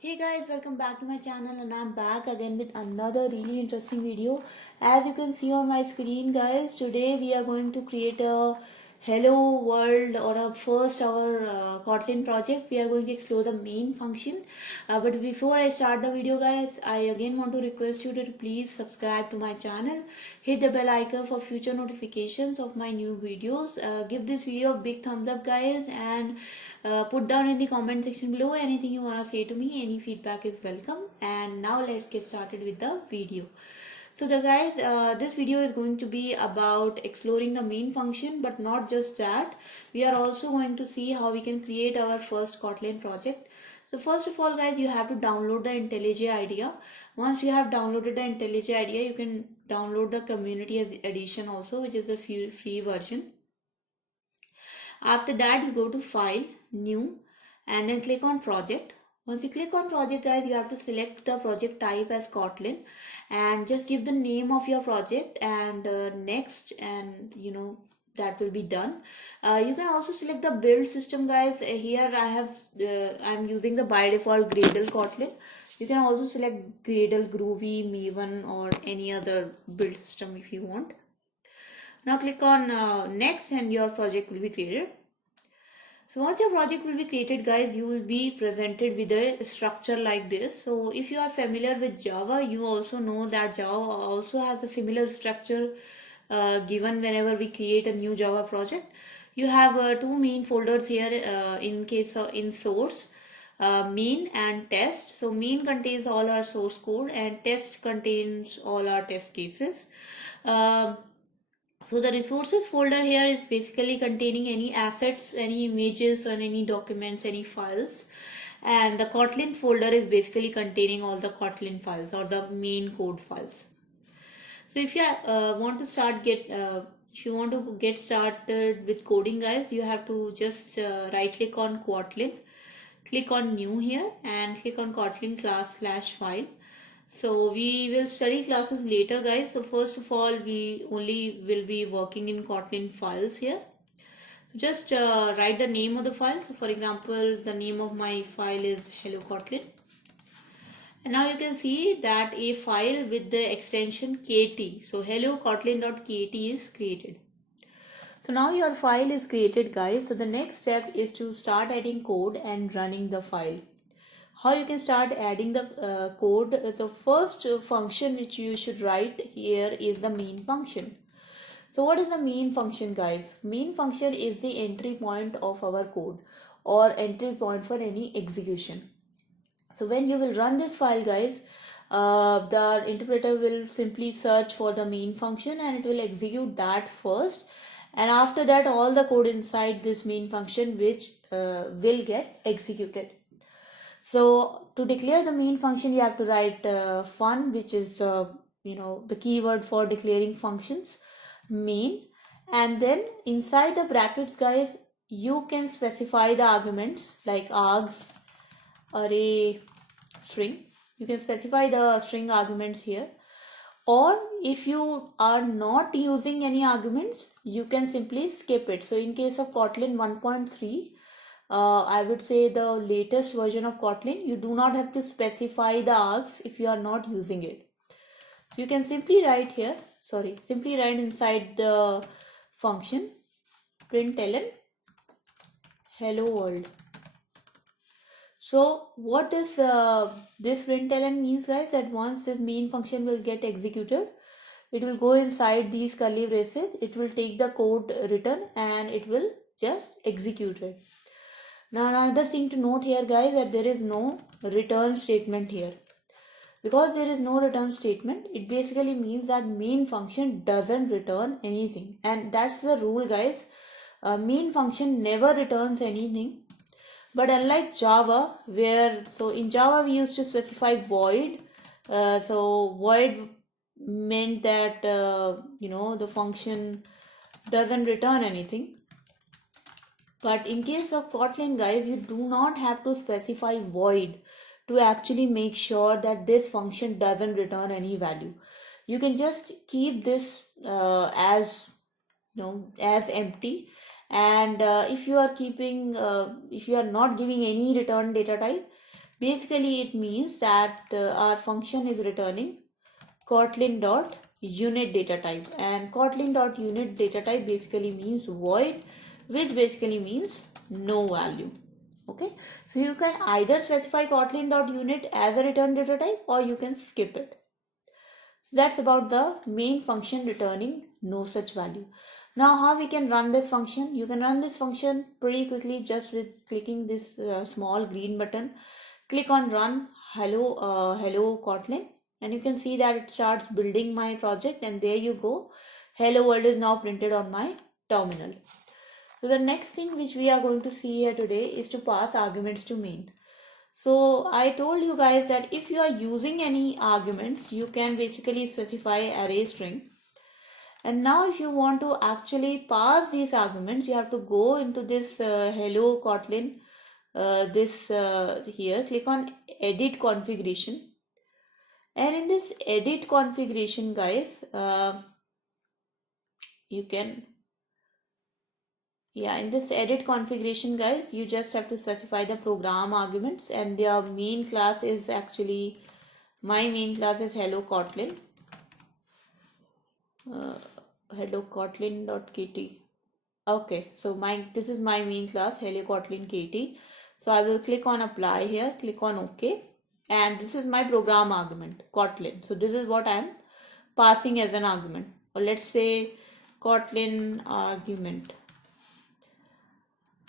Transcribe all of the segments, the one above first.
Hey guys, welcome back to my channel and I'm back again with another really interesting video. As you can see on my screen guys, today we are going to create a hello world or a first our Kotlin project. We are going to explore the main function. But before I start the video guys, I again want to request you to please subscribe to my channel. Hit the bell icon for future notifications of my new videos. Give this video a big thumbs up guys and put down in the comment section below anything you want to say to me. Any feedback is welcome. And now let's get started with the video. So the guys, this video is going to be about exploring the main function, but not just that. We are also going to see how we can create our first Kotlin project. So first of all guys, you have to download the IntelliJ IDEA. Once you have downloaded the IntelliJ IDEA, you can download the community edition also, which is a free version. After that, you go to File, New, and then click on Project. Once you click on project guys, you have to select the project type as Kotlin and just give the name of your project and next, and that will be done. You can also select the build system guys. Here I'm using the by default Gradle Kotlin. You can also select Gradle, Groovy, Maven or any other build system if you want. Now click on next and your project will be created. So once your project will be created guys, you will be presented with a structure like this. So if you are familiar with Java, you also know that Java also has a similar structure given whenever we create a new Java project. You have two main folders here in source, main and test. So main contains all our source code and test contains all our test cases. So the resources folder here is basically containing any assets, any images or any documents, any files. And the Kotlin folder is basically containing all the Kotlin files or the main code files. So if you want to if you want to get started with coding guys, you have to just right click on Kotlin, click on new here and click on Kotlin class/file. So we will study classes later guys. So first of all, we only will be working in Kotlin files here. So just write the name of the file. So for example, the name of my file is hello Kotlin. And now you can see that a file with the extension kt. So hello kotlin.kt is created. So now your file is created guys. So the next step is to start adding code and running the file. How you can start adding the code? The first function which you should write here is the main function. So what is the main function guys? Main function is the entry point of our code or entry point for any execution. So when you will run this file guys, the interpreter will simply search for the main function and it will execute that first, and after that all the code inside this main function which will get executed. So to declare the main function, you have to write fun, which is the keyword for declaring functions, main, and then inside the brackets, guys, you can specify the arguments like args, array, string. You can specify the string arguments here. Or if you are not using any arguments, you can simply skip it. So in case of Kotlin 1.3, I would say the latest version of Kotlin, you do not have to specify the args if you are not using it. So you can simply write here, simply write inside the function println hello world. So what does this println means guys? That once this main function will get executed, it will go inside these curly braces, it will take the code written and it will just execute it. Now another thing to note here guys, that there is no return statement here. Because there is no return statement, it basically means that main function doesn't return anything, and that's the rule guys. Main function never returns anything. But unlike Java, so in Java we used to specify void. So void meant that the function doesn't return anything. But in case of Kotlin guys, you do not have to specify void to actually make sure that this function doesn't return any value. You can just keep this as empty, and if you are not giving any return data type, Basically, it means that our function is returning Kotlin dot unit data type, and Kotlin dot unit data type basically means void, which basically means no value. Okay, so you can either specify Kotlin dot unit as a return data type, or you can skip it. So that's about the main function returning no such value. Now how we can run this function? You can run this function pretty quickly just with clicking this small green button. Click on run hello Kotlin, and you can see that it starts building my project, and there you go. Hello world is now printed on my terminal. So the next thing which we are going to see here today is to pass arguments to main. So I told you guys that if you are using any arguments, you can basically specify array string. And now if you want to actually pass these arguments, you have to go into this hello Kotlin, here, click on edit configuration. And in this edit configuration, guys, you can, in this edit configuration, guys, you just have to specify the program arguments, and their main class is actually, my main class is hello Kotlin. Hello Kotlin.kt. Okay, so this is my main class, hello Kotlin KT. So I will click on apply here, click on OK, and this is my program argument, Kotlin. So this is what I am passing as an argument. Or let's say Kotlin argument.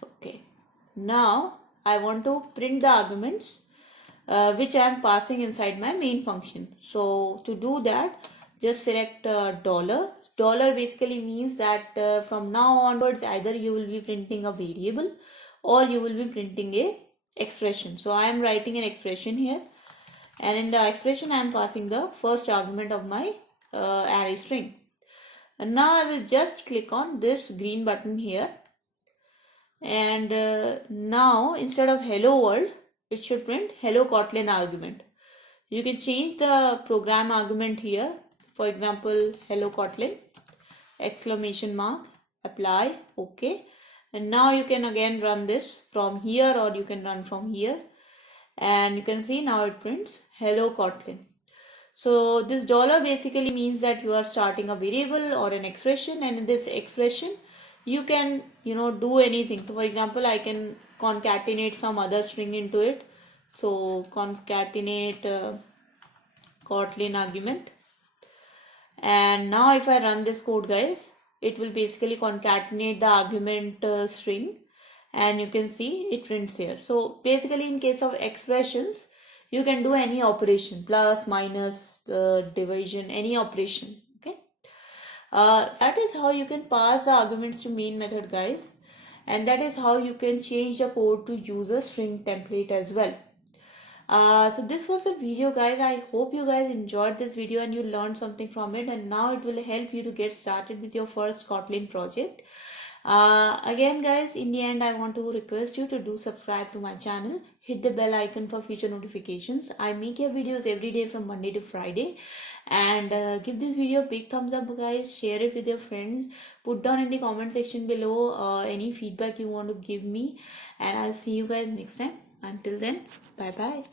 Okay, now I want to print the arguments which I am passing inside my main function. So to do that, just select dollar. Dollar basically means that from now onwards, either you will be printing a variable or you will be printing a expression. So I am writing an expression here, and in the expression I am passing the first argument of my array string. And now I will just click on this green button here, and now instead of hello world, it should print hello Kotlin argument. You can change the program argument here. For example, hello Kotlin, exclamation mark, apply, OK. And now you can again run this from here, or you can run from here. And you can see now it prints hello Kotlin. So this dollar basically means that you are starting a variable or an expression, and in this expression you can do anything. So for example, I can concatenate some other string into it. So concatenate Kotlin argument, and now if I run this code, guys, it will basically concatenate the argument string, and you can see it prints here. So basically in case of expressions, you can do any operation, plus, minus, division, any operation. Okay, that is how you can pass the arguments to main method, guys, and that is how you can change the code to use a string template as well. So this was the video, guys. I hope you guys enjoyed this video and you learned something from it, and now it will help you to get started with your first Kotlin project. Again, guys, in the end, I want to request you to do subscribe to my channel, hit the bell icon for future notifications. I make your videos every day from Monday to Friday, and give this video a big thumbs up, guys. Share it with your friends. Put down in the comment section below any feedback you want to give me, and I'll see you guys next time. Until then, bye bye.